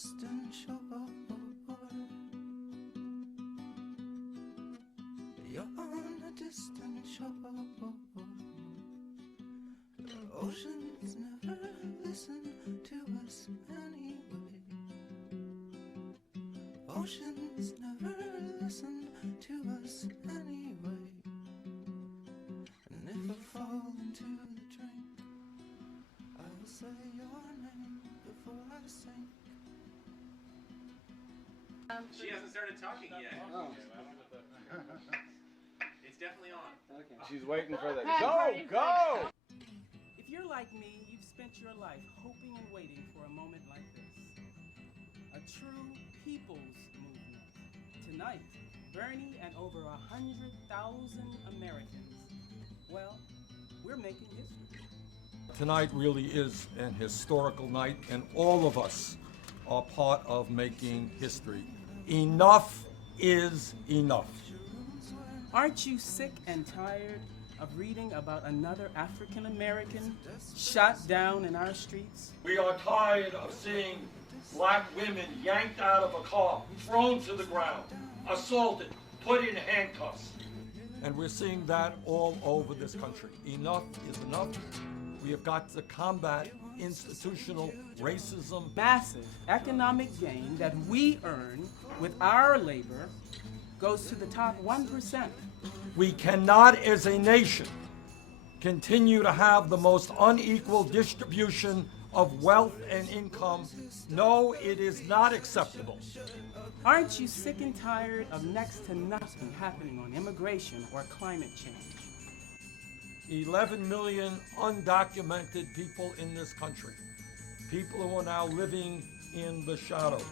distant shore. You're on a distant shore. The oceans never listen to us anyway. Oceans never listen to us anyway. And if I fall into the drink, I will say your name before I sink. She hasn't started talking yet. Oh. It's definitely on. Okay. She's waiting for the go! If you're like me, you've spent your life hoping and waiting for a moment like this. A true people's movement. Tonight, Bernie and over 100,000 Americans, well, we're making history. Tonight really is an historical night, and all of us are part of making history. Enough is enough. Aren't you sick and tired of reading about another African American shot down in our streets? We are tired of seeing black women yanked out of a car, thrown to the ground, assaulted, put in handcuffs. And we're seeing that all over this country. Enough is enough. We have got to combat institutional racism. Massive economic gain that we earn with our labor goes to the top 1%. We cannot, as a nation, continue to have the most unequal distribution of wealth and income. No, it is not acceptable. Aren't you sick and tired of next to nothing happening on immigration or climate change? 11 million undocumented people in this country. People who are now living in the shadows.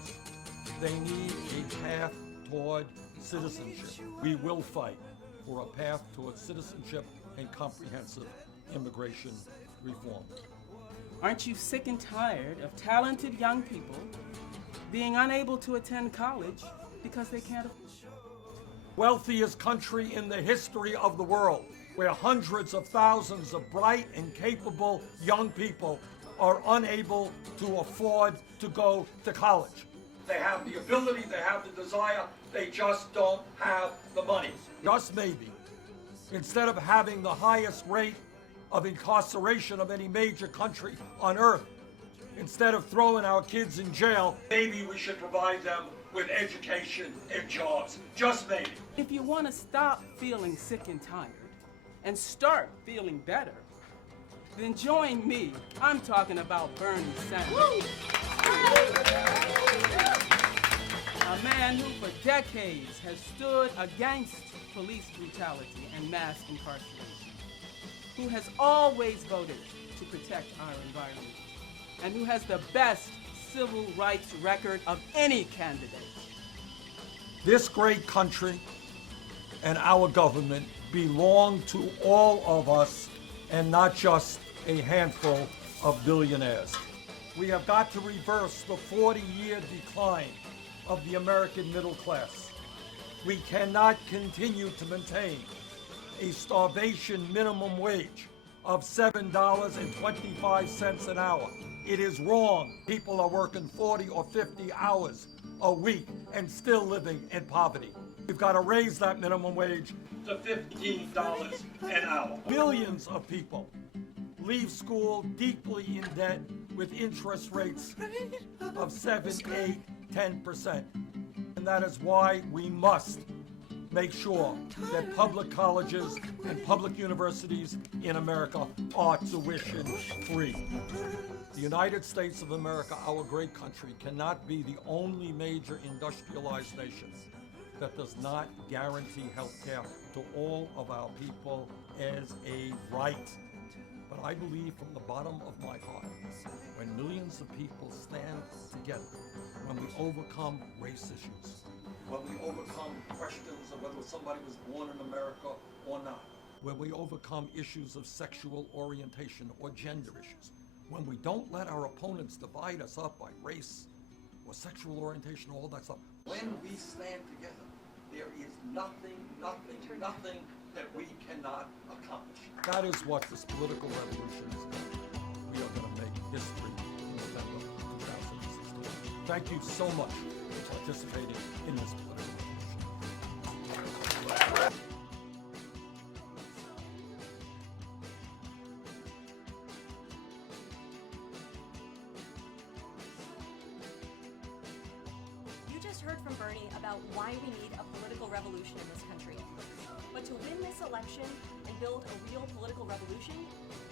They need a path toward citizenship. We will fight for a path toward citizenship and comprehensive immigration reform. Aren't you sick and tired of talented young people being unable to attend college because they can't afford? Wealthiest country in the history of the world, where hundreds of thousands of bright and capable young people are unable to afford to go to college. They have the ability, they have the desire, they just don't have the money. Just maybe, instead of having the highest rate of incarceration of any major country on earth, instead of throwing our kids in jail, maybe we should provide them with education and jobs. Just maybe. If you want to stop feeling sick and tired and start feeling better, then join me. I'm talking about Bernie Sanders. A man who for decades has stood against police brutality and mass incarceration, who has always voted to protect our environment, and who has the best civil rights record of any candidate. This great country and our government belong to all of us and not just a handful of billionaires. We have got to reverse the 40-year decline of the American middle class. We cannot continue to maintain a starvation minimum wage of $7.25 an hour. It is wrong. People are working 40 or 50 hours a week and still living in poverty. We've got to raise that minimum wage to $15 an hour. Billions of people leave school deeply in debt with interest rates of 7, 8, 10%. And that is why we must make sure that public colleges and public universities in America are tuition free. The United States of America, our great country, cannot be the only major industrialized nation that does not guarantee health care to all of our people as a right. But I believe from the bottom of my heart, when millions of people stand together, when we overcome race issues, when we overcome questions of whether somebody was born in America or not, when we overcome issues of sexual orientation or gender issues, when we don't let our opponents divide us up by race or sexual orientation, all that stuff, when we stand together, there is nothing that we cannot accomplish. That is what this political revolution is about. We are going to make history in November 2016. Thank you so much for participating in this political revolution. You just heard from Bernie about why we need a political revolution in this country. But to win this election and build a real political revolution,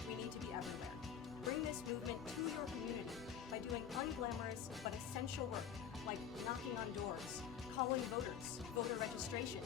we need to be everywhere. Bring this movement to your community by doing unglamorous but essential work like knocking on doors, calling voters, voter registration,